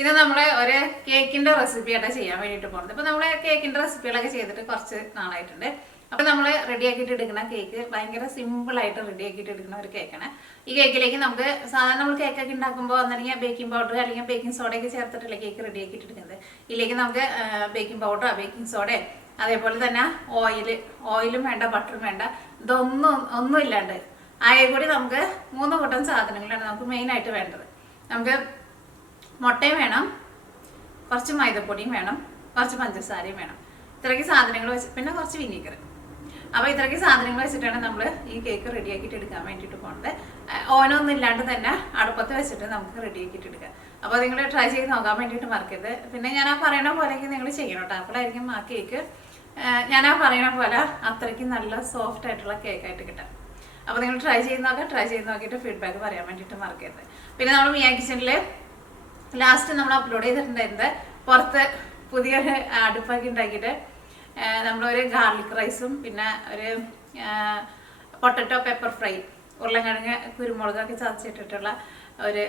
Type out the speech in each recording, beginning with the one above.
ഇത് നമ്മള് ഒരു കേക്കിന്റെ റെസിപ്പിയായിട്ട് ചെയ്യാൻ വേണ്ടിയിട്ട് പോകുന്നത്. അപ്പൊ നമ്മള് കേക്കിന്റെ റെസിപ്പികളൊക്കെ ചെയ്തിട്ട് കുറച്ച് നാളായിട്ടുണ്ട്. അപ്പൊ നമ്മൾ റെഡിയാക്കിയിട്ട് എടുക്കുന്ന കേക്ക് ഭയങ്കര സിമ്പിൾ ആയിട്ട് റെഡിയാക്കിയിട്ട് എടുക്കുന്ന ഒരു കേക്കാണ്. ഈ കേക്കിലേക്ക് നമുക്ക് സാധാരണ നമ്മൾ കേക്കൊക്കെ ഉണ്ടാക്കുമ്പോൾ ഒന്നല്ലെങ്കിൽ ബേക്കിംഗ് പൗഡർ അല്ലെങ്കിൽ ബേക്കിംഗ് സോഡയൊക്കെ ചേർത്തിട്ടുള്ള കേക്ക് റെഡിയാക്കിയിട്ട് എടുക്കുന്നത്. ഇതിലേക്ക് നമുക്ക് ബേക്കിംഗ് പൗഡർ, ബേക്കിംഗ് സോഡ, അതേപോലെ തന്നെ ഓയിലും വേണ്ട, ബട്ടറും വേണ്ട, ഒന്നും ഇല്ലാണ്ട് ആകെ കൂടി നമുക്ക് 3 കൂട്ടം സാധനങ്ങളാണ് നമുക്ക് മെയിനായിട്ട് വേണ്ടത്. നമുക്ക് മുട്ടയും വേണം, കുറച്ച് മൈദപ്പൊടിയും വേണം, കുറച്ച് പഞ്ചസാരയും വേണം. ഇത്രയ്ക്ക് സാധനങ്ങൾ വെച്ച് പിന്നെ കുറച്ച് വിനീഗർ. അപ്പോൾ ഇത്രയ്ക്ക് സാധനങ്ങൾ വെച്ചിട്ടാണ് നമ്മൾ ഈ കേക്ക് റെഡിയാക്കിയിട്ട് എടുക്കാൻ വേണ്ടിയിട്ട് പോകുന്നത്. ഓനൊന്നും ഇല്ലാണ്ട് തന്നെ അടുപ്പത്ത് വെച്ചിട്ട് നമുക്ക് റെഡിയാക്കിയിട്ട് എടുക്കാം. അപ്പോൾ നിങ്ങൾ ട്രൈ ചെയ്ത് നോക്കാൻ വേണ്ടിയിട്ട് മറക്കരുത്. പിന്നെ ഞാൻ ആ പറയുന്ന പോലെയൊക്കെ നിങ്ങൾ ചെയ്യണം കേട്ടോ. അപ്പോഴായിരിക്കും ആ കേക്ക് ഞാൻ ആ പറയുന്ന പോലെ അത്രയ്ക്ക് നല്ല സോഫ്റ്റ് ആയിട്ടുള്ള കേക്കായിട്ട് കിട്ടാം. അപ്പോൾ നിങ്ങൾ ട്രൈ ചെയ്ത് നോക്കിയിട്ട് ഫീഡ്ബാക്ക് പറയാൻ വേണ്ടിയിട്ട് മറക്കരുത്. പിന്നെ നമ്മൾ മിയ കിച്ചണിൽ ലാസ്റ്റ് നമ്മൾ അപ്ലോഡ് ചെയ്തിട്ടുണ്ടായിരുന്നത് പുറത്ത് പുതിയൊരു അടുപ്പാക്കി ഉണ്ടാക്കിയിട്ട് നമ്മളൊരു ഗാർലിക് റൈസും പിന്നെ ഒരു പൊട്ടറ്റോ പെപ്പർ ഫ്രൈ, ഉരുളക്കിഴങ്ങ് കുരുമുളകൊക്കെ ചതച്ചിട്ടിട്ടുള്ള ഒരു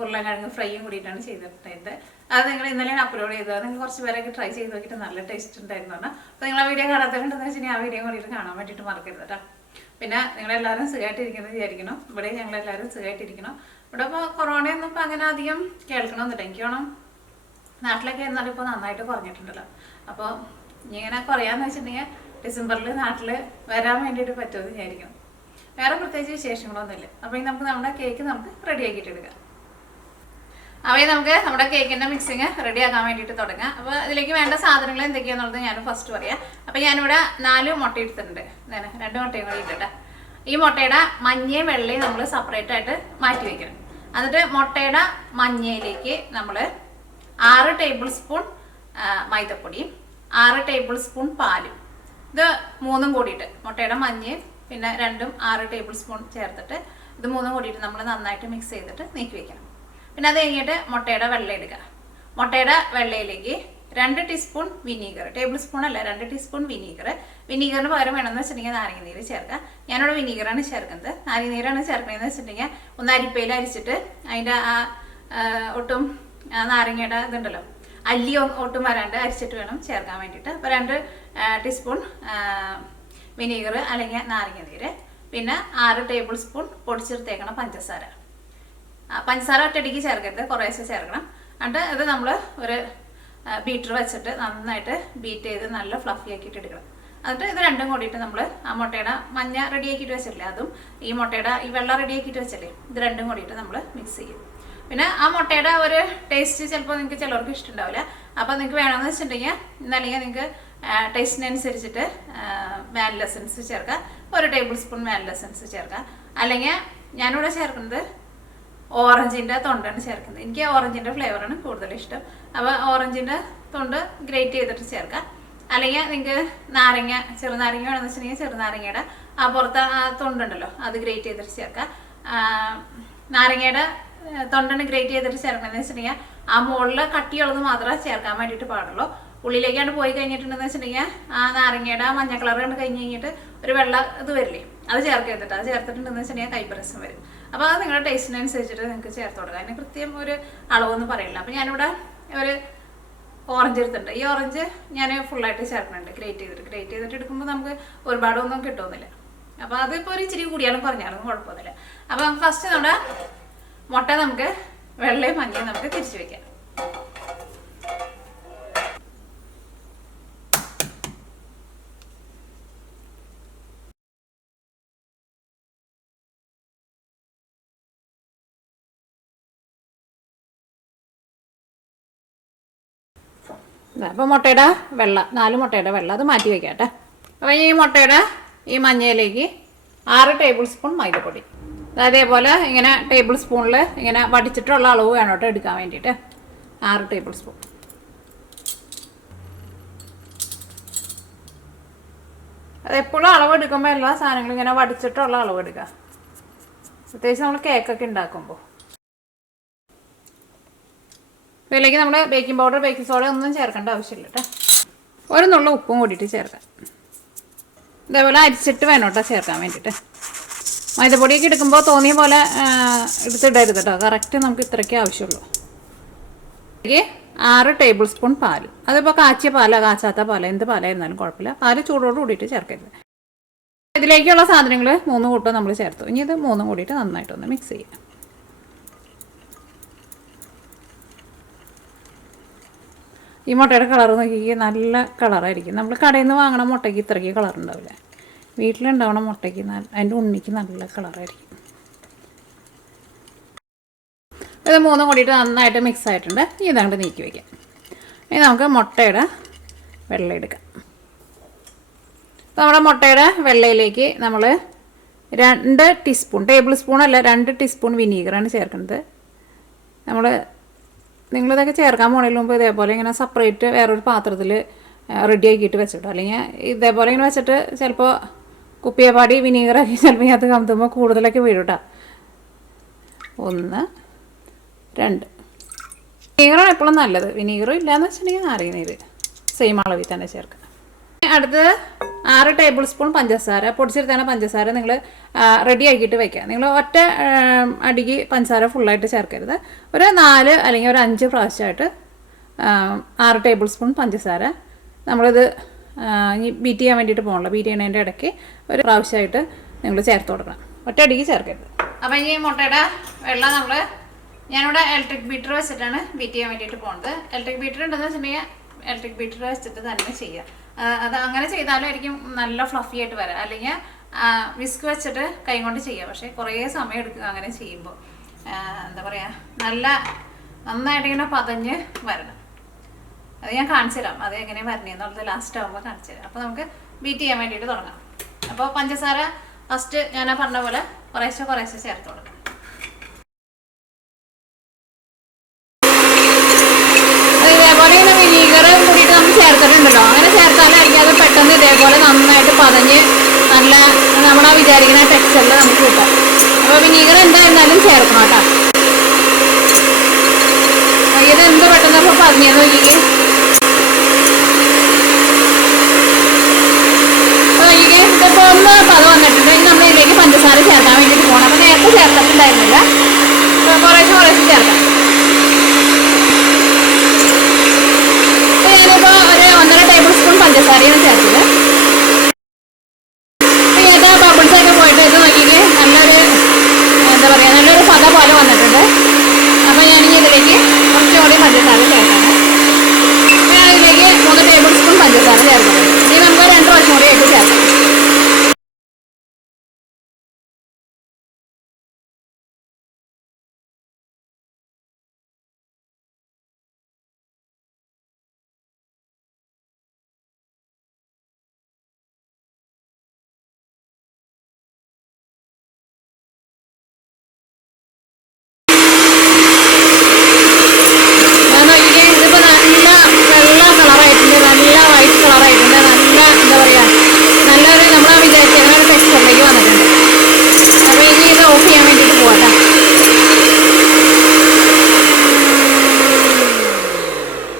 ഉരുളക്കിഴങ്ങ് ഫ്രൈയും കൂടിയിട്ടാണ് ചെയ്തിട്ടുണ്ടായത്. അത് നിങ്ങൾ ഇന്നലെ അപ്ലോഡ് ചെയ്തത്. നിങ്ങൾ കുറച്ച് പേരൊക്കെ ട്രൈ ചെയ്ത് നോക്കിയിട്ട് നല്ല ടേസ്റ്റ് ഉണ്ടായിരുന്നു പറഞ്ഞാൽ. അപ്പോൾ നിങ്ങൾ ആ വീഡിയോ കാണാത്തതുണ്ടെന്ന് വെച്ചാൽ ആ വീഡിയോ കൂടിയിട്ട് കാണാൻ വേണ്ടിയിട്ട് മറക്കരുത് കേട്ടോ. പിന്നെ നിങ്ങളെല്ലാവരും സുഖമായിട്ടിരിക്കുന്നത് വിചാരിക്കണം. ഇവിടെ ഞങ്ങളെല്ലാവരും സുഖമായിട്ടിരിക്കണം. ഇവിടെ ഇപ്പോൾ കൊറോണയൊന്നും ഇപ്പോൾ അങ്ങനെ അധികം കേൾക്കണമെന്നില്ല. എനിക്ക് വേണം നാട്ടിലൊക്കെ എന്നാലും ഇപ്പോൾ നന്നായിട്ട് കുറഞ്ഞിട്ടുണ്ടല്ലോ. അപ്പോൾ ഇങ്ങനെ കുറയാന്ന് വെച്ചിട്ടുണ്ടെങ്കിൽ ഡിസംബറിൽ നാട്ടിൽ വരാൻ വേണ്ടിയിട്ട് പറ്റുമെന്ന് വിചാരിക്കണം. വേറെ പ്രത്യേകിച്ച് വിശേഷങ്ങളൊന്നുമില്ല. അപ്പോൾ നമുക്ക് നമ്മുടെ കേക്ക് നമുക്ക് റെഡിയാക്കിയിട്ട് എടുക്കാം. അവയെ നമുക്ക് നമ്മുടെ കേക്കിൻ്റെ മിക്സിങ് റെഡിയാക്കാൻ വേണ്ടിയിട്ട് തുടങ്ങാം. അപ്പോൾ ഇതിലേക്ക് വേണ്ട സാധനങ്ങൾ എന്തൊക്കെയാണെന്നുള്ളത് ഞാൻ ഫസ്റ്റ് പറയാം. അപ്പോൾ ഞാനിവിടെ 4 മുട്ട എടുത്തിട്ടുണ്ട്. 2 മുട്ടയും കൂടി ഇട്ടിട്ട് ഈ മുട്ടയുടെ മഞ്ഞയും വെള്ളയും നമ്മൾ സെപ്പറേറ്റ് ആയിട്ട് മാറ്റി വയ്ക്കണം. എന്നിട്ട് മുട്ടയുടെ മഞ്ഞയിലേക്ക് നമ്മൾ 6 ടേബിൾ സ്പൂൺ മൈദപ്പൊടിയും 6 ടേബിൾ സ്പൂൺ പാലും, ഇത് 3ഉം കൂടിയിട്ട് മുട്ടയുടെ മഞ്ഞയും പിന്നെ 2ഉം 6 ടേബിൾ സ്പൂൺ ചേർത്തിട്ട് ഇത് 3ഉം കൂടിയിട്ട് നമ്മൾ നന്നായിട്ട് മിക്സ് ചെയ്തിട്ട് നീക്കി വയ്ക്കണം. പിന്നെ അത് കഴിഞ്ഞിട്ട് മുട്ടയുടെ വെള്ള എടുക്കുക. മുട്ടയുടെ വെള്ളയിലേക്ക് 2 ടീസ്പൂൺ വിനീഗർ, ടേബിൾ സ്പൂൺ അല്ല 2 ടീസ്പൂൺ വിനീഗറിന് പകരം വേണമെന്ന് വെച്ചിട്ടുണ്ടെങ്കിൽ നാരങ്ങനീര് ചേർക്കുക. ഞാനിവിടെ വിനീഗറാണ് ചേർക്കുന്നത്. നാരങ്ങനീരാണ് ചേർക്കണമെന്ന് വെച്ചിട്ടുണ്ടെങ്കിൽ ഒന്ന് അരിപ്പയിൽ അരിച്ചിട്ട് അതിൻ്റെ ആ ഒട്ടും നാരങ്ങയുടെ ഇതുണ്ടല്ലോ അല്ലി ഒട്ടും വരാണ്ട് അരിച്ചിട്ട് വേണം ചേർക്കാൻ വേണ്ടിയിട്ട്. അപ്പോൾ 2 ടീസ്പൂൺ വിനീഗർ അല്ലെങ്കിൽ നാരങ്ങനീര്, പിന്നെ 6 ടേബിൾ സ്പൂൺ പൊടിച്ചെടുത്തേക്കണം പഞ്ചസാര. പഞ്ചസാര ഒറ്റയടിക്ക് ചേർക്കരുത്, കുറേശ്ശെ ചേർക്കണം. എന്നിട്ട് ഇത് നമ്മൾ ഒരു ബീറ്റർ വെച്ചിട്ട് നന്നായിട്ട് ബീറ്റ് ചെയ്ത് നല്ല ഫ്ലഫി ആക്കിയിട്ട് എടുക്കണം. എന്നിട്ട് ഇത് 2ഉം കൂടിയിട്ട് നമ്മൾ ആ മുട്ടയുടെ മഞ്ഞ റെഡിയാക്കിയിട്ട് വെച്ചില്ലേ അതും ഈ മുട്ടയുടെ ഈ വെള്ളം റെഡിയാക്കിയിട്ട് വെച്ചില്ലേ ഇത് 2ഉം കൂടിയിട്ട് നമ്മൾ മിക്സ് ചെയ്യും. പിന്നെ ആ മുട്ടയുടെ ഒരു ടേസ്റ്റ് ചിലപ്പോൾ നിങ്ങൾക്ക് ചിലർക്ക് ഇഷ്ടമുണ്ടാവില്ല. അപ്പോൾ നിങ്ങൾക്ക് വേണമെന്ന് വെച്ചിട്ടുണ്ടെങ്കിൽ ഇന്നല്ലെങ്കിൽ നിങ്ങൾക്ക് ടേസ്റ്റിനനുസരിച്ചിട്ട് വാനില എസൻസ് ചേർക്കുക. 1 ടേബിൾ സ്പൂൺ വാനില എസൻസ് ചേർക്കുക. അല്ലെങ്കിൽ ഞാനിവിടെ ചേർക്കുന്നത് ഓറഞ്ചിൻ്റെ തൊണ്ടാണ് ചേർക്കുന്നത്. എനിക്ക് ഓറഞ്ചിൻ്റെ ഫ്ലേവറാണ് കൂടുതൽ ഇഷ്ടം. അപ്പോൾ ഓറഞ്ചിൻ്റെ തൊണ്ട് ഗ്രേറ്റ് ചെയ്തിട്ട് ചേർക്കുക. അല്ലെങ്കിൽ നിങ്ങൾക്ക് നാരങ്ങ, ചെറുനാരങ്ങ വേണമെന്ന് വെച്ചിട്ടുണ്ടെങ്കിൽ ചെറുനാരങ്ങയുടെ ആ പുറത്ത് ആ തൊണ്ടുണ്ടല്ലോ അത് ഗ്രേറ്റ് ചെയ്തിട്ട് ചേർക്കുക. നാരങ്ങയുടെ തൊണ്ടാണ് ഗ്രേറ്റ് ചെയ്തിട്ട് ചേർക്കണമെന്ന് വെച്ചിട്ടുണ്ടെങ്കിൽ ആ മുകളിൽ കട്ടിയുള്ളത് മാത്രമേ ചേർക്കാൻ വേണ്ടിയിട്ട് പാടുള്ളൂ. ഉള്ളിലേക്കാണ്ട് പോയി കഴിഞ്ഞിട്ടുണ്ടെന്ന് വെച്ചിട്ടുണ്ടെങ്കിൽ ആ നാരങ്ങയുടെ ആ മഞ്ഞ കളർ കണ്ട് കഴിഞ്ഞ് കഴിഞ്ഞിട്ട് ഒരു വെള്ള ഇത് വരില്ലേ, അത് ചേർക്കരുതിട്ട്. അത് ചേർത്തിട്ടുണ്ടെന്ന് വെച്ചിട്ടുണ്ടെങ്കിൽ കൈപ്രസം വരും. അപ്പോൾ അത് നിങ്ങളുടെ ടേസ്റ്റിനനുസരിച്ചിട്ട് നിങ്ങൾക്ക് ചേർത്ത് കൊടുക്കുക. അതിന് കൃത്യം ഒരു അളവൊന്നും പറയില്ല. അപ്പോൾ ഞാനിവിടെ ഒരു ഓറഞ്ച് എടുത്തിട്ടുണ്ട്. ഈ ഓറഞ്ച് ഞാൻ ഫുള്ളായിട്ട് ചേർക്കുന്നുണ്ട് ഗ്രേറ്റ് ചെയ്തിട്ട് എടുക്കുമ്പോൾ നമുക്ക് ഒരുപാടൊന്നും കിട്ടുമെന്നില്ല. അപ്പോൾ അതിപ്പോൾ ഒരു ഇച്ചിരി കൂടിയാലും കുറഞ്ഞാലും കുഴപ്പമൊന്നുമില്ല. അപ്പോൾ നമുക്ക് ഫസ്റ്റ് നമ്മുടെ മുട്ട നമുക്ക് വെള്ളയും മഞ്ഞയും നമുക്ക് തിരിച്ചു വയ്ക്കാം. അപ്പോൾ മുട്ടയുടെ വെള്ള 4 മുട്ടയുടെ വെള്ള അത് മാറ്റി വയ്ക്കാം കേട്ടോ. അപ്പോൾ ഈ മുട്ടയുടെ ഈ മഞ്ഞയിലേക്ക് 6 ടേബിൾ സ്പൂൺ മൈദപ്പൊടി, അതേപോലെ ഇങ്ങനെ ടേബിൾ സ്പൂണിൽ ഇങ്ങനെ വടിച്ചിട്ടുള്ള അളവ് വേണം കേട്ടോ എടുക്കാൻ വേണ്ടിയിട്ട്. 6 ടേബിൾ സ്പൂൺ. അതെപ്പോഴും അളവ് എടുക്കുമ്പോൾ എല്ലാ സാധനങ്ങളും ഇങ്ങനെ വടിച്ചിട്ടുള്ള അളവ് എടുക്കുക, പ്രത്യേകിച്ച് നമ്മൾ കേക്കൊക്കെ ഉണ്ടാക്കുമ്പോൾ. ഇതിലേക്ക് നമ്മൾ ബേക്കിംഗ് പൗഡർ, ബേക്കിംഗ് സോഡ ഒന്നും ചേർക്കേണ്ട ആവശ്യമില്ല കേട്ടോ. ഒരു നുള്ള ഉപ്പും കൂടിയിട്ട് ചേർക്കാം. ഇതേപോലെ അരിച്ചിട്ട് വേണം കേട്ടോ ചേർക്കാൻ വേണ്ടിയിട്ട്. മൈദപ്പൊടിയൊക്കെ എടുക്കുമ്പോൾ തോന്നിയ പോലെ എടുത്തിടരുത് കേട്ടോ. കറക്റ്റ് നമുക്ക് ഇത്രയ്ക്ക് ആവശ്യമുള്ളൂ. ഇതിലേക്ക് 6 ടേബിൾ സ്പൂൺ പാൽ. അതിപ്പോൾ കാച്ചിയ പാല കാച്ചാത്ത പാല എന്ത് പാലായിരുന്നാലും കുഴപ്പമില്ല. പാല് ചൂടോട് കൂടിയിട്ട് ചേർക്കരുത്. ഇതിലേക്കുള്ള സാധനങ്ങൾ 3 കൂട്ടം നമ്മൾ ചേർത്തു. ഇനി ഇത് 3 കൂടിയിട്ട് നന്നായിട്ടൊന്ന് മിക്സ് ചെയ്യാം. ഈ മുട്ടയുടെ കളർ നോക്കി നല്ല കളറായിരിക്കും. നമ്മൾ കടയിൽ നിന്ന് വാങ്ങണ മുട്ടയ്ക്ക് ഇത്രയ്ക്ക് കളർ ഉണ്ടാവില്ല. വീട്ടിലുണ്ടാവണ മുട്ടയ്ക്ക് അതിൻ്റെ ഉണ്ണിക്ക് നല്ല കളറായിരിക്കും. ഇത് 3 കൂടിയിട്ട് നന്നായിട്ട് മിക്സ് ആയിട്ടുണ്ട്. ഇതങ്ങോട്ട് നീക്കി വയ്ക്കാം. ഇനി നമുക്ക് മുട്ടയുടെ വെള്ള എടുക്കാം. നമ്മുടെ മുട്ടയുടെ വെള്ളയിലേക്ക് നമ്മൾ 2 ടീസ്പൂൺ, ടേബിൾ സ്പൂൺ അല്ല 2 ടീസ്പൂൺ വിനീഗറാണ് ചേർക്കുന്നത്. നിങ്ങളിതൊക്കെ ചേർക്കാൻ പോണതിന് മുമ്പ് ഇതേപോലെ ഇങ്ങനെ സെപ്പറേറ്റ് വേറൊരു പാത്രത്തിൽ റെഡി ആക്കിയിട്ട് വെച്ചിട്ടോ. അല്ലെങ്കിൽ ഇതേപോലെ ഇങ്ങനെ വെച്ചിട്ട് ചിലപ്പോൾ കുപ്പിയപ്പാടി വിനീഗറാക്കി ചിലപ്പോൾ അത് കമത്തുമ്പോൾ കൂടുതലൊക്കെ വീഴും കേട്ടോ. 1, 2 വിനീഗറാണ് എപ്പോഴും നല്ലത്. വിനീഗറും ഇല്ലയെന്ന് വെച്ചിട്ടുണ്ടെങ്കിൽ നാരങ്ങനീര് സെയിം അളവിൽ തന്നെ ചേർക്കുക. അടുത്ത് 6 ടേബിൾ സ്പൂൺ പഞ്ചസാര, പൊടിച്ചെടുത്താണ് പഞ്ചസാര നിങ്ങൾ റെഡി ആക്കിയിട്ട് വയ്ക്കുക. നിങ്ങൾ ഒറ്റ അടിക്ക് പഞ്ചസാര ഫുള്ളായിട്ട് ചേർക്കരുത്. ഒരു 4 അല്ലെങ്കിൽ ഒരു 5 പ്രാവശ്യമായിട്ട് 6 ടേബിൾ സ്പൂൺ പഞ്ചസാര നമ്മളിത് ബീറ്റ് ചെയ്യാൻ വേണ്ടിയിട്ട് പോകണല്ലോ. ബീറ്റ് ചെയ്യുന്നതിൻ്റെ ഇടയ്ക്ക് ഒരു പ്രാവശ്യമായിട്ട് നിങ്ങൾ ചേർത്ത് കൊടുക്കണം. ഒറ്റ അടിക്ക് ചേർക്കരുത്. അപ്പോൾ ഈ മുട്ടയുടെ വെള്ളം ഞാനിവിടെ ഇലക്ട്രിക് ബീറ്റർ വെച്ചിട്ടാണ് ബീറ്റ് ചെയ്യാൻ വേണ്ടിയിട്ട് പോകുന്നത്. ഇലക്ട്രിക് ബീറ്റർ ഉണ്ടെന്ന് വെച്ചിട്ടുണ്ടെങ്കിൽ ഇലക്ട്രിക് ബീറ്റർ വെച്ചിട്ട് തന്നെ ചെയ്യുക. അത് അങ്ങനെ ചെയ്താലായിരിക്കും നല്ല ഫ്ലഫി ആയിട്ട് വരാം. അല്ലെങ്കിൽ വിസ്ക് വെച്ചിട്ട് കൈ കൊണ്ട് ചെയ്യുക. പക്ഷേ കുറേ സമയം എടുക്കുക അങ്ങനെ ചെയ്യുമ്പോൾ. എന്താ പറയുക, നന്നായിട്ട് ഇങ്ങനെ പതഞ്ഞ് വരണം. അത് ഞാൻ കാണിച്ചു തരാം. അത് എങ്ങനെ വരണേന്നുള്ളത് ലാസ്റ്റ് ആകുമ്പോൾ കാണിച്ചു തരാം. അപ്പോൾ നമുക്ക് ബീറ്റ് ചെയ്യാൻ വേണ്ടിയിട്ട് തുടങ്ങാം. അപ്പോൾ പഞ്ചസാര ഫസ്റ്റ് ഞാൻ പറഞ്ഞ പോലെ കുറേശ്ശെ ചേർത്ത് കൊടുക്കാം. ഇതേപോലെ ഇങ്ങനെ വിനീഗർ കൂടിയിട്ട് നമ്മൾ ചേർത്തിട്ടുണ്ടല്ലോ. അങ്ങനെ ചേർത്താലായിരിക്കും അത് പെട്ടെന്ന് ഇതേപോലെ നന്നായിട്ട് പതഞ്ഞ് നല്ല നമ്മളാ വിചാരിക്കുന്ന ടെക്സ്ചറിൽ നമുക്ക് കിട്ടാം. അപ്പോൾ വിനീഗർ എന്തായിരുന്നാലും ചേർക്കണം കേട്ടോ. ഇത് എന്ത് പെട്ടെന്ന് ഇപ്പോൾ പതഞ്ഞെന്ന് നോക്കിക്കേ. ഇതിപ്പോൾ ഒന്ന് പതം വന്നിട്ടുണ്ട്. ഇനി നമ്മൾ ഇതിലേക്ക് പഞ്ചസാര ചേർക്കാൻ വേണ്ടിയിട്ട് പോകണം. അപ്പോൾ നേരത്തെ ചേർത്തിട്ടുണ്ടായിരുന്നില്ല. കുറേശ്ശെ ചേർക്കാം. ഞാനിപ്പോൾ ഒരു 1.5 ടേബിൾ സ്പൂൺ പഞ്ചസാരയാണ് ചേർത്തത്. ഇതിൻ്റെ ബബിൾസൊക്കെ പോയിട്ട് ഇത് നോക്കിയിട്ട് നല്ലൊരു പത പോലെ വന്നിട്ടുണ്ട്. അപ്പോൾ ഞാനിനി ഇതിലേക്ക് കുറച്ചുകൂടി പഞ്ചസാര ചേർക്കണം. ഞാൻ ഇതിലേക്ക് 3 ടേബിൾ സ്പൂൺ പഞ്ചസാര ചേർക്കണം. ഇനി നമുക്ക് 2 പ്രാവശ്യം കൂടി ആയിട്ട് ചേർക്കാം.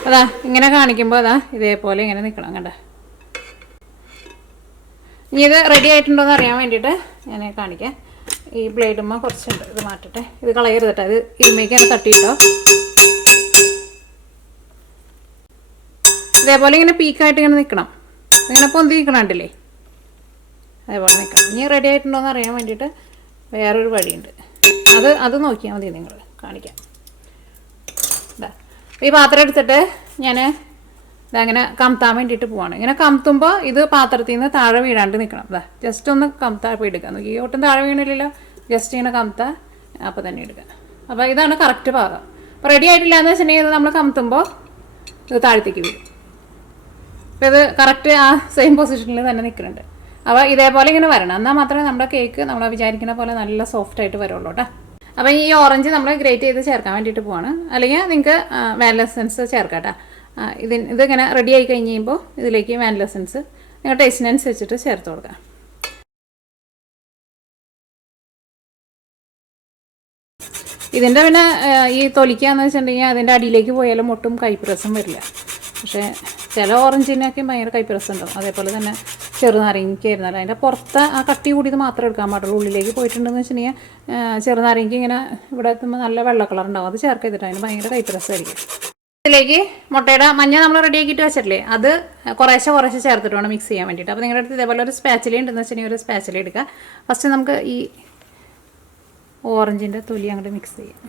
അതാ ഇങ്ങനെ കാണിക്കുമ്പോൾ ഇതേപോലെ ഇങ്ങനെ നിൽക്കണം കണ്ട. ഇനി ഇത് റെഡി ആയിട്ടുണ്ടോയെന്ന് അറിയാൻ വേണ്ടിയിട്ട് ഞാൻ കാണിക്കാം. ഈ ബ്ലേഡുമ്പോൾ കുറച്ചുണ്ട്, ഇത് മാറ്റട്ടെ. ഇത് കളയരുത് കേട്ടോ. ഇത് ഇരുമയ്ക്കാണ് തട്ടിയിട്ടോ. ഇതേപോലെ ഇങ്ങനെ പീക്കായിട്ട് ഇങ്ങനെ നിൽക്കണം. ഇങ്ങനെ പൊന്തി നിൽക്കണണ്ടില്ലേ, അതേപോലെ നിൽക്കണം. ഇനി റെഡി ആയിട്ടുണ്ടോയെന്ന് അറിയാൻ വേണ്ടിയിട്ട് വേറൊരു വഴിയുണ്ട്. അത് നോക്കിയാൽ മതി. നിങ്ങൾ കാണിക്കാം. ഈ പാത്രം എടുത്തിട്ട് ഞാൻ ഇതങ്ങനെ കമത്താൻ വേണ്ടിയിട്ട് പോവാണ്. ഇങ്ങനെ കമത്തുമ്പോൾ ഇത് പാത്രത്തിൽ നിന്ന് താഴെ വീഴാണ്ട് നിൽക്കണം. ജസ്റ്റ് ഒന്ന് കമത്താ പോയി എടുക്കുക. നോക്കി ഒട്ടും താഴെ വീണില്ലല്ലോ. ജസ്റ്റ് ഇങ്ങനെ കമത്താ അപ്പോൾ തന്നെ എടുക്കുക. അപ്പോൾ ഇതാണ് കറക്റ്റ് പാകം. അപ്പോൾ റെഡി ആയിട്ടില്ല എന്ന് വെച്ചിട്ടുണ്ടെങ്കിൽ ഇത് നമ്മൾ കമത്തുമ്പോൾ ഇത് താഴത്തേക്ക് വീഴും. അപ്പോൾ ഇത് കറക്റ്റ് ആ സെയിം പൊസിഷനിൽ തന്നെ നിൽക്കുന്നുണ്ട്. അപ്പോൾ ഇതേപോലെ ഇങ്ങനെ വരണം. എന്നാൽ മാത്രമേ നമ്മുടെ കേക്ക് നമ്മൾ വിചാരിക്കുന്ന പോലെ നല്ല സോഫ്റ്റ് ആയിട്ട് വരുള്ളൂ കേട്ടോ. അപ്പോൾ ഈ ഓറഞ്ച് നമ്മൾ ഗ്രേറ്റ് ചെയ്ത് ചേർക്കാൻ വേണ്ടിയിട്ട് പോവാണ്. അല്ലെങ്കിൽ നിങ്ങൾക്ക് വാനില എസൻസ് ചേർക്കാം കേട്ടോ. ഇതിങ്ങനെ റെഡി ആയി കഴിഞ്ഞ് കഴിയുമ്പോൾ ഇതിലേക്ക് വാനില എസൻസ് നിങ്ങൾ ടേസ്റ്റിനനുസരിച്ചിട്ട് ചേർത്ത് കൊടുക്കാം. ഇതിൻ്റെ പിന്നെ ഈ തൊലിക്കാന്ന് വെച്ചിട്ടുണ്ടെങ്കിൽ അതിൻ്റെ അടിയിലേക്ക് പോയാലും ഒട്ടും കൈപ്രസം വരില്ല. പക്ഷേ ചില ഓറഞ്ചിനൊക്കെ ഭയങ്കര കൈപ്രസം ഉണ്ടാവും. അതേപോലെ തന്നെ ചെറുനാരങ്ങയ്ക്കായിരുന്നാലും അതിൻ്റെ പുറത്ത് ആ കട്ടി കൂടിയത് മാത്രമേ എടുക്കാൻ പാടുള്ളൂ. ഉള്ളിലേക്ക് പോയിട്ടുണ്ടെന്ന് വെച്ചിട്ടുണ്ടെങ്കിൽ ചെറുനാരങ്ങയ്ക്ക് ഇങ്ങനെ ഇവിടെ എത്തുമ്പോൾ നല്ല വെള്ള കളർ ഉണ്ടാവും. അത് ചേർക്കരുതിട്ട് അതിന് ഭയങ്കര കൈപ്രസമായിരിക്കും. ഇതിലേക്ക് മുട്ടയുടെ മഞ്ഞ നമ്മൾ റെഡി ആക്കിയിട്ട് വെച്ചിട്ടില്ലേ, അത് കുറേശ്ശെ ചേർത്തിട്ട് വേണം മിക്സ് ചെയ്യാൻ വേണ്ടിയിട്ട്. അപ്പോൾ നിങ്ങളുടെ അടുത്ത് ഇതേപോലെ ഒരു സ്പാച്ചില ഉണ്ടെന്ന് വെച്ചിട്ടുണ്ടെങ്കിൽ ഒരു സ്പാച്ചില എടുക്കുക. ഫസ്റ്റ് നമുക്ക് ഈ ഓറഞ്ചിൻ്റെ തൊലി അങ്ങോട്ട് മിക്സ് ചെയ്യാം.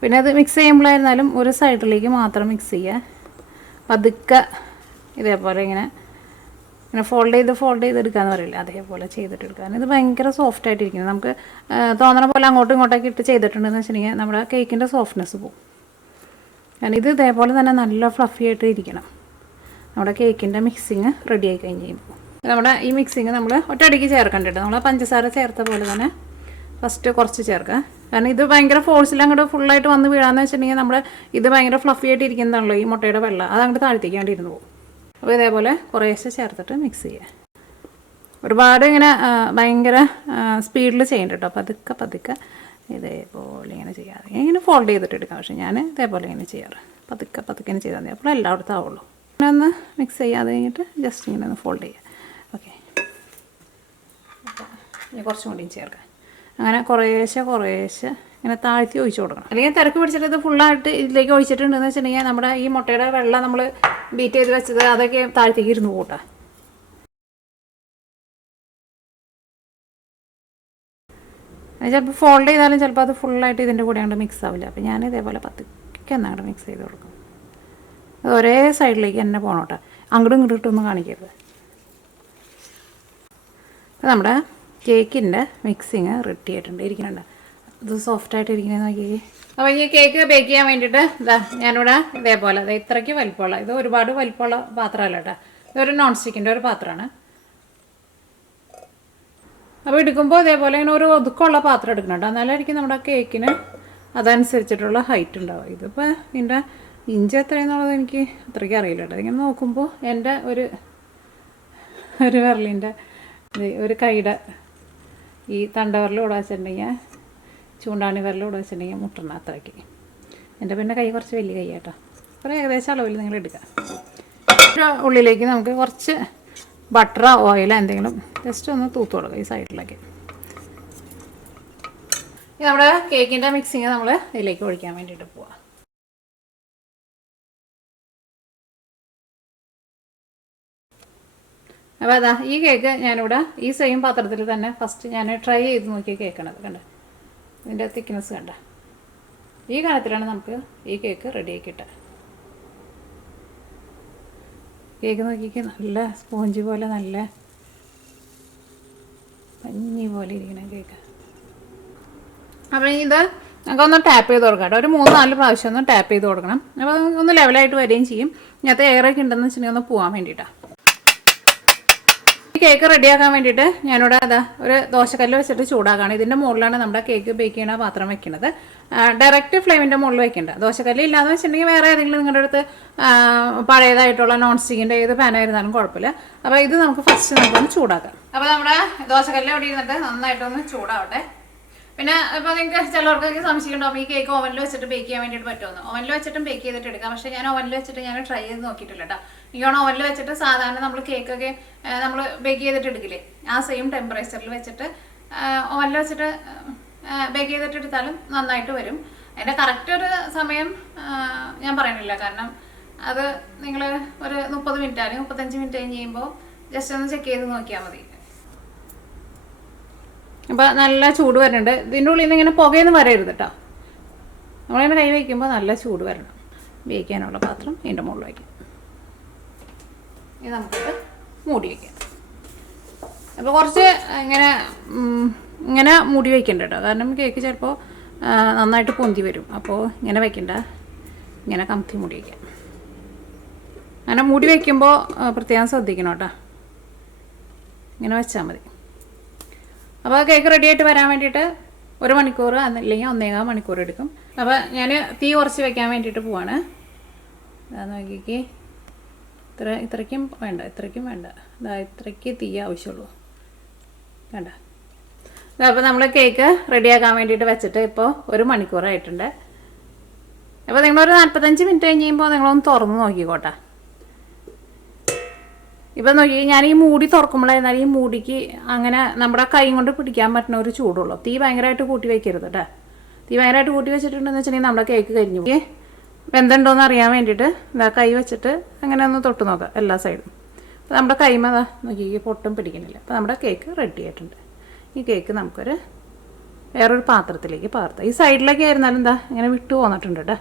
പിന്നെ അത് മിക്സ് ചെയ്യുമ്പോഴായിരുന്നാലും ഒരു സൈഡിലേക്ക് മാത്രം മിക്സ് ചെയ്യുക. പതുക്കെ ഇതേപോലെ ഇങ്ങനെ ഫോൾഡ് ചെയ്തെടുക്കാന്ന് പറയില്ല, അതേപോലെ ചെയ്തിട്ടെടുക്കാൻ. ഇത് ഭയങ്കര സോഫ്റ്റ് ആയിട്ടിരിക്കുന്നത്. നമുക്ക് തോന്നണ പോലെ അങ്ങോട്ടും ഇങ്ങോട്ടൊക്കെ ഇട്ട് ചെയ്തിട്ടുണ്ടെന്ന് വെച്ചിട്ടുണ്ടെങ്കിൽ നമ്മുടെ കേക്കിൻ്റെ സോഫ്റ്റ്നെസ് പോകും. കാരണം ഇത് ഇതേപോലെ തന്നെ നല്ല ഫ്ലഫി ആയിട്ട് ഇരിക്കണം. നമ്മുടെ കേക്കിൻ്റെ മിക്സിങ് റെഡി ആയി കഴിഞ്ഞ് കഴിയുമ്പോൾ നമ്മുടെ ഈ മിക്സിങ് നമ്മൾ ഒറ്റയടിക്ക് ചേർക്കേണ്ടിട്ട് നമ്മൾ പഞ്ചസാര ചേർത്ത പോലെ തന്നെ ഫസ്റ്റ് കുറച്ച് ചേർക്കുക. കാരണം ഇത് ഭയങ്കര ഫോഴ്സിൽ അങ്ങോട്ട് ഫുള്ളായിട്ട് വന്ന് വീഴാന്ന് വെച്ചിട്ടുണ്ടെങ്കിൽ നമ്മൾ ഇത് ഭയങ്കര ഫ്ലഫി ആയിട്ട് ഇരിക്കുന്നതാണല്ലോ ഈ മുട്ടയുടെ വെള്ളം, അത് അങ്ങോട്ട് താഴ്ത്തിക്കാണ്ടിരുന്ന് പോകും. അപ്പോൾ ഇതേപോലെ കുറേശ്ശെ ചേർത്തിട്ട് മിക്സ് ചെയ്യുക. ഒരുപാട് ഇങ്ങനെ ഭയങ്കര സ്പീഡിൽ ചെയ്യണ്ട കേട്ടോ. പതുക്കെ ഇതേപോലെ ഇങ്ങനെ ചെയ്യാറ്. ഇങ്ങനെ ഫോൾഡ് ചെയ്തിട്ട് എടുക്കാം. പക്ഷേ ഞാൻ ഇതേപോലെ ഇങ്ങനെ ചെയ്യാറ്. പതുക്കെ ഇങ്ങനെ ചെയ്താൽ മതി, അപ്പോൾ എല്ലായിടത്തും ആവുള്ളൂ. ഇങ്ങനെ ഒന്ന് മിക്സ് ചെയ്യാതെ കഴിഞ്ഞിട്ട് ജസ്റ്റ് ഇങ്ങനെ ഒന്ന് ഫോൾഡ് ചെയ്യുക. ഓക്കെ, ഇനി കുറച്ചും കൂടിയും ചേർക്കാം. അങ്ങനെ കുറേശ്ശെ ഇങ്ങനെ താഴ്ത്തി ഒഴിച്ചു കൊടുക്കണം. അല്ലെങ്കിൽ തിരക്ക് പിടിച്ചിട്ട് ഇത് ഫുള്ളായിട്ട് ഇതിലേക്ക് ഒഴിച്ചിട്ടുണ്ടെന്ന് വെച്ചിട്ടുണ്ടെങ്കിൽ നമ്മുടെ ഈ മുട്ടയുടെ വെള്ളം നമ്മൾ ബീറ്റ് ചെയ്ത് വെച്ചത് അതൊക്കെ താഴ്ത്തേക്ക് ഇരുന്ന് പോട്ടെ. ചിലപ്പോൾ ഫോൾഡ് ചെയ്താലും ചിലപ്പോൾ അത് ഫുള്ളായിട്ട് ഇതിൻ്റെ കൂടെ അങ്ങോട്ട് മിക്സ് ആവില്ല. അപ്പോൾ ഞാൻ ഇതേപോലെ പതുക്കെ അങ്ങോട്ട് മിക്സ് ചെയ്ത് കൊടുക്കും. അത് ഒരേ സൈഡിലേക്ക് തന്നെ പോകണോട്ടെ, അങ്ങോട്ടും ഇങ്ങോട്ടൊന്നും കാണിക്കരുത്. അപ്പോൾ നമ്മുടെ കേക്കിൻ്റെ മിക്സിങ് റെഡി ആയിട്ടുണ്ട്, ഇരിക്കുന്നുണ്ട്. ഇത് സോഫ്റ്റായിട്ട് ഇരിക്കുന്നത് നോക്കി. അപ്പോൾ ഈ കേക്ക് ബേക്ക് ചെയ്യാൻ വേണ്ടിയിട്ട് ഞാനിവിടെ ഇതേപോലെ ഇത്രയ്ക്ക് വലിപ്പമുള്ള, ഇത് ഒരുപാട് വലിപ്പമുള്ള പാത്രമല്ല കേട്ടോ, ഇതൊരു നോൺ സ്റ്റിക്കിൻ്റെ ഒരു പാത്രമാണ്. അപ്പോൾ എടുക്കുമ്പോൾ ഇതേപോലെ ഇങ്ങനെ ഒരു ഒതുക്കമുള്ള പാത്രം എടുക്കണം കേട്ടോ, എന്നാലായിരിക്കും നമ്മുടെ കേക്കിന് അതനുസരിച്ചിട്ടുള്ള ഹൈറ്റ് ഉണ്ടാവുക. ഇതിപ്പോൾ ഇതിൻ്റെ ഇഞ്ച് എത്രയെന്നുള്ളത് എനിക്ക് അത്രയ്ക്ക് അറിയില്ല കേട്ടോ. ഇങ്ങനെ നോക്കുമ്പോൾ എൻ്റെ ഒരു വിരലിൻ്റെ ഒരു കൈയുടെ ഈ തണ്ടവിരൽ വെച്ചിട്ടുണ്ടെങ്കിൽ ചൂണ്ടാണി വിരൽ വെച്ചിട്ടുണ്ടെങ്കിൽ മുട്ടണ അത്രയ്ക്ക്. എൻ്റെ പിന്നെ കൈ കുറച്ച് വലിയ കൈ കേട്ടോ. അപ്പോൾ ഏകദേശം അളവിൽ നിങ്ങൾ എടുക്കുക. ഉള്ളിലേക്ക് നമുക്ക് കുറച്ച് ബട്ടറോ ഓയിലോ എന്തെങ്കിലും ജസ്റ്റ് ഒന്ന് തൂത്ത് കൊടുക്കുക ഈ സൈഡിലേക്ക്. നമ്മുടെ കേക്കിൻ്റെ മിക്സിങ് നമ്മൾ ഇതിലേക്ക് ഒഴിക്കാൻ വേണ്ടിയിട്ട് പോവാം. അപ്പോൾ അതാ ഈ കേക്ക് ഞാനിവിടെ ഈ സെയിം പാത്രത്തിൽ തന്നെ ഫസ്റ്റ് ഞാൻ ട്രൈ ചെയ്ത് നോക്കിയ കേക്കാണത്. കണ്ട ഇതിൻ്റെ തിക്നെസ് കണ്ട, ഈ കാലത്തിലാണ് നമുക്ക് ഈ കേക്ക് റെഡിയാക്കിയിട്ട്. കേക്ക് നോക്കിക്ക് നല്ല സ്പോഞ്ച് പോലെ നല്ല പഞ്ഞി പോലെ ഇരിക്കണ കേക്ക്. അപ്പോൾ ഇത് നമുക്കൊന്ന് ടാപ്പ് ചെയ്ത് കൊടുക്കാം കേട്ടോ. ഒരു 3-4 പ്രാവശ്യം ഒന്ന് ടാപ്പ് ചെയ്ത് കൊടുക്കണം. അപ്പോൾ ഒന്ന് ലെവലായിട്ട് വരികയും ചെയ്യും. ഇങ്ങനത്തെ എയറൊക്കെ ഉണ്ടെന്ന് വെച്ചിട്ടുണ്ടെങ്കിൽ ഒന്ന് പോകാൻ വേണ്ടിയിട്ടാണ്. ഈ കേക്ക് റെഡിയാക്കാൻ വേണ്ടിയിട്ട് ഞാനിവിടെ ഒരു ദോശക്കല്ല് വെച്ചിട്ട് ചൂടാക്കുകയാണ്. ഇതിൻ്റെ മുകളിലാണ് നമ്മുടെ കേക്ക് ബേക്ക് ചെയ്യണ പാത്രം വെക്കുന്നത്. ഡയറക്റ്റ് ഫ്ലെയിമിൻ്റെ മുകളിൽ വെക്കേണ്ട. ദോശക്കല്ല് ഇല്ലാന്ന് വെച്ചിട്ടുണ്ടെങ്കിൽ വേറെ ഏതെങ്കിലും നിങ്ങളുടെ അടുത്ത് പഴയതായിട്ടുള്ള നോൺ സ്റ്റിക്കിൻ്റെ ഏത് പാനായിരുന്നാലും കുഴപ്പമില്ല. അപ്പോൾ ഇത് നമുക്ക് ഫസ്റ്റ് നമുക്കൊന്ന് ചൂടാക്കാം. അപ്പോൾ നമ്മുടെ ദോശക്കല്ല് ഇവിടെ ഇരുന്നിട്ട് നന്നായിട്ടൊന്ന് ചൂടാവട്ടെ. പിന്നെ ഇപ്പോൾ നിങ്ങൾക്ക് ചിലവർക്കൊക്കെ സംശയമുണ്ടാവും ഈ കേക്ക് ഓവനിൽ വെച്ചിട്ട് ബേക്ക് ചെയ്യാൻ വേണ്ടിയിട്ട് പറ്റുമെന്ന്. ഓവനിൽ വെച്ചിട്ടും ബേക്ക് ചെയ്തിട്ട് എടുക്കാം. പക്ഷേ ഞാൻ ഓവനിൽ വെച്ചിട്ട് ഞാൻ ട്രൈ ചെയ്ത് നോക്കിയിട്ടില്ല കേട്ടോ. എനിക്കാണ് ഓവനിൽ വെച്ചിട്ട് സാധാരണ നമ്മൾ കേക്കൊക്കെ നമ്മൾ ബേക്ക് ചെയ്തിട്ട് എടുക്കില്ലേ, ആ സെയിം ടെമ്പറേച്ചറിൽ വെച്ചിട്ട് ഓവനിൽ വെച്ചിട്ട് ബേക്ക് ചെയ്തിട്ട് എടുത്താലും നന്നായിട്ട് വരും. അതിൻ്റെ കറക്റ്റ് ഒരു സമയം ഞാൻ പറയണില്ല, കാരണം അത് നിങ്ങൾ ഒരു 30 മിനിറ്റ് അല്ലെങ്കിൽ 35 മിനിറ്റ് കഴിഞ്ഞ് കഴിയുമ്പോൾ ജസ്റ്റ് ഒന്ന് ചെക്ക് ചെയ്ത് നോക്കിയാൽ മതി. അപ്പോൾ നല്ല ചൂട് വരുന്നുണ്ട്. ഇതിൻ്റെ ഉള്ളിൽ നിന്ന് ഇങ്ങനെ പുകയൊന്നും വരരുത് കേട്ടോ. നമ്മളിങ്ങനെ കൈ വയ്ക്കുമ്പോൾ നല്ല ചൂട് വരണം. ബേക്ക് ചെയ്യാനുള്ള പാത്രം ഇതിൻ്റെ മുകളിൽ വയ്ക്കാം. ഇത് നമുക്ക് മൂടി വയ്ക്കാം. അപ്പോൾ കുറച്ച് ഇങ്ങനെ മൂടി വയ്ക്കണ്ട കേട്ടോ, കാരണം കേക്ക് ചിലപ്പോൾ നന്നായിട്ട് പൊന്തി വരും. അപ്പോൾ ഇങ്ങനെ വയ്ക്കണ്ട, ഇങ്ങനെ കമത്തി മൂടി വയ്ക്കാം. അങ്ങനെ മൂടി വയ്ക്കുമ്പോൾ പ്രത്യേകം ശ്രദ്ധിക്കണം കേട്ടോ. ഇങ്ങനെ വെച്ചാൽ മതി. അപ്പോൾ കേക്ക് റെഡി ആയിട്ട് വരാൻ വേണ്ടിയിട്ട് 1 മണിക്കൂർ അല്ലെങ്കിൽ 1.25 മണിക്കൂർ എടുക്കും. അപ്പോൾ ഞാൻ തീ കുറച്ച് വെക്കാൻ വേണ്ടിയിട്ട് പോവാണ്. നോക്കിക്ക് ഇത്രയ്ക്കും വേണ്ട, ഇത്രയ്ക്ക് തീ ആവശ്യമുള്ളൂ. വേണ്ട. അപ്പോൾ നമ്മൾ കേക്ക് റെഡിയാക്കാൻ വേണ്ടിയിട്ട് വെച്ചിട്ട് ഇപ്പോൾ 1 മണിക്കൂറായിട്ടുണ്ട്. അപ്പോൾ നിങ്ങളൊരു 45 മിനിറ്റ് കഴിഞ്ഞ് കഴിയുമ്പോൾ നിങ്ങളൊന്ന് തുറന്ന് നോക്കിക്കോട്ടെ. ഇപ്പം നോക്കി ഞാൻ ഈ മൂടി തുറക്കുമ്പോഴായിരുന്നാലും ഈ മൂടിക്ക് അങ്ങനെ നമ്മുടെ കൈ കൊണ്ട് പിടിക്കാൻ പറ്റുന്ന ഒരു ചൂടുള്ളൂ. തീ ഭയങ്കരമായിട്ട് കൂട്ടി വയ്ക്കരുത് കേട്ടോ. തീ ഭയങ്കരമായിട്ട് കൂട്ടി വെച്ചിട്ടുണ്ടെന്ന് വെച്ചിട്ടുണ്ടെങ്കിൽ നമ്മുടെ കേക്ക് കരിഞ്ഞു. വെന്തുണ്ടോയെന്ന് അറിയാൻ വേണ്ടിയിട്ട് ഇതാ കൈ വെച്ചിട്ട് അങ്ങനെ ഒന്ന് തൊട്ട് നോക്കാം എല്ലാ സൈഡും. അപ്പോൾ നമ്മുടെ കൈമ അതാ നോക്കി പൊട്ടും പിടിക്കുന്നില്ല. അപ്പോൾ നമ്മുടെ കേക്ക് റെഡി ആയിട്ടുണ്ട്. ഈ കേക്ക് നമുക്കൊരു വേറൊരു പാത്രത്തിലേക്ക് പകർത്താം. ഈ സൈഡിലേക്ക് ആയിരുന്നാലും എന്താ ഇങ്ങനെ വിട്ടു പോന്നിട്ടുണ്ട് കേട്ടോ.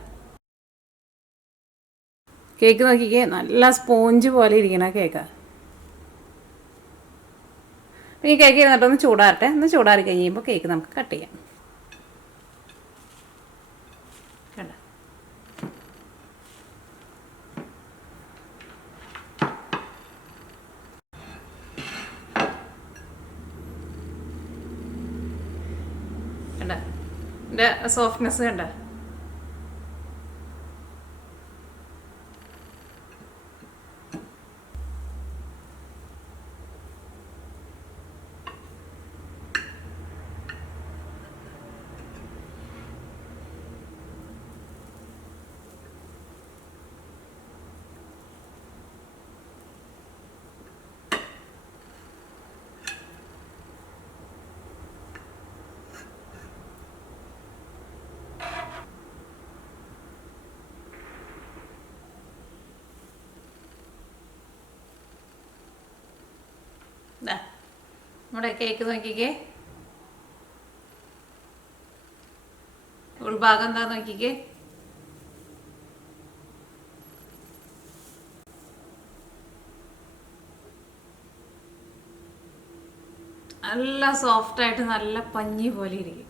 കേക്ക് നോക്കിക്കേ, നല്ല സ്പോഞ്ച് പോലെ ഇരിക്കണ കേക്കാണ്. ഈ കേക്ക് ഇരുന്നിട്ടൊന്ന് ചൂടാറട്ടെ. ഒന്ന് ചൂടാറി കഴിയുമ്പോൾ കേക്ക് നമുക്ക് കട്ട് ചെയ്യാം. കണ്ടോ? കണ്ടോ ഇതിൻ്റെ സോഫ്റ്റ്നെസ് കണ്ടോ? നമ്മുടെ കേക്ക് നോക്കിക്കേ, ഉൾഭാഗം എന്താ നോക്കിക്കേ. നല്ല സോഫ്റ്റായിട്ട് നല്ല പഞ്ഞി പോലെ ഇരിക്കും.